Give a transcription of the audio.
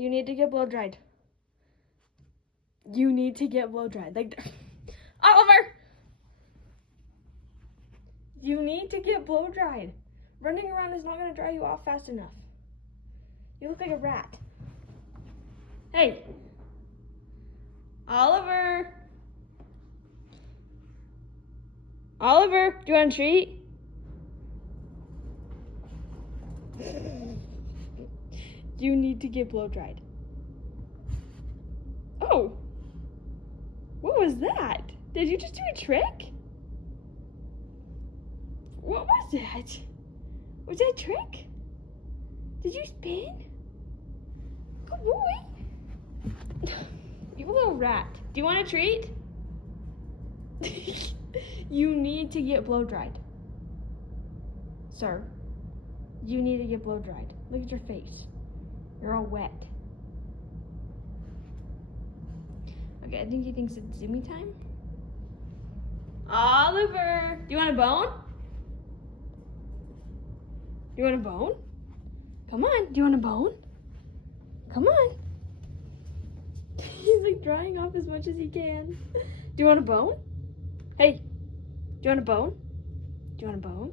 you need to get blow dried. You need to get blow dried. Like, Oliver! You need to get blow dried. Running around is not going to dry you off fast enough. You look like a rat. Hey! Oliver! Oliver, do you want a treat? You need to get blow dried. Oh! What was that? Did you just do a trick? What was that? Was that a trick? Did you spin? Good boy. You little rat. Do you want a treat? You need to get blow dried. Sir, you need to get blow dried. Look at your face. You're all wet. Okay, I think he thinks it's Zoomy time. Oliver, do you want a bone? Do you want a bone? Come on, do you want a bone? Come on. He's like drying off as much as he can. Do you want a bone? Hey, do you want a bone? Do you want a bone?